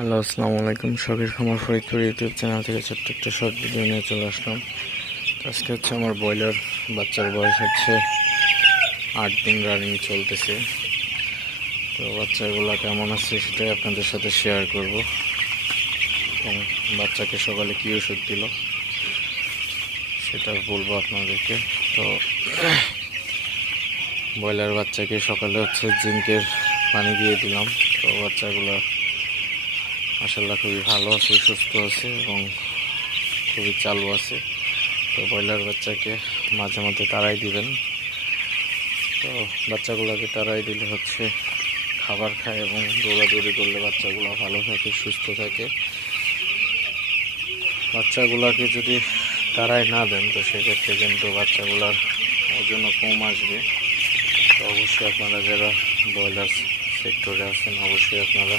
Hello, আসসালামু আলাইকুম। শখের খামার ফরিদপুর ইউটিউব চ্যানেল থেকে ছোট্ট একটা শর্ট ভিডিও নিয়ে চলে আসলাম। আজকে হচ্ছে আমার ব্রয়লার বাচ্চার বয়স হচ্ছে 8 দিন রানিং চলতেছে। তো বাচ্চাগুলো কেমন আছে সেটাই আপনাদের সাথে শেয়ার করব, এবং বাচ্চাকে সকালে কী ওষুধ দিল সেটা বলবো আপনাদেরকে। তো ব্রয়লার বাচ্চাকে সকালে হচ্ছে জিঙ্কের পানি দিয়ে দিলাম। তো বাচ্চাগুলো মাশাআল্লাহ খুবই ভালো আছে, সুস্থ আছে এবং খুবই চালু আছে। তো ব্রয়লার বাচ্চাকে মাঝে মধ্যে তাড়াই দিবেন। তো বাচ্চাগুলোকে তাড়াই দিলে হচ্ছে খাবার খায় এবং দৌড়াদৌড়ি করলে বাচ্চাগুলো ভালো থাকে, সুস্থ থাকে। বাচ্চাগুলোকে যদি তাড়াই না দেন তো সেক্ষেত্রে কিন্তু বাচ্চাগুলোর ওজনও কম আসবে। তো অবশ্যই আপনারা যারা ব্রয়লার সেক্টরে আছেন অবশ্যই আপনারা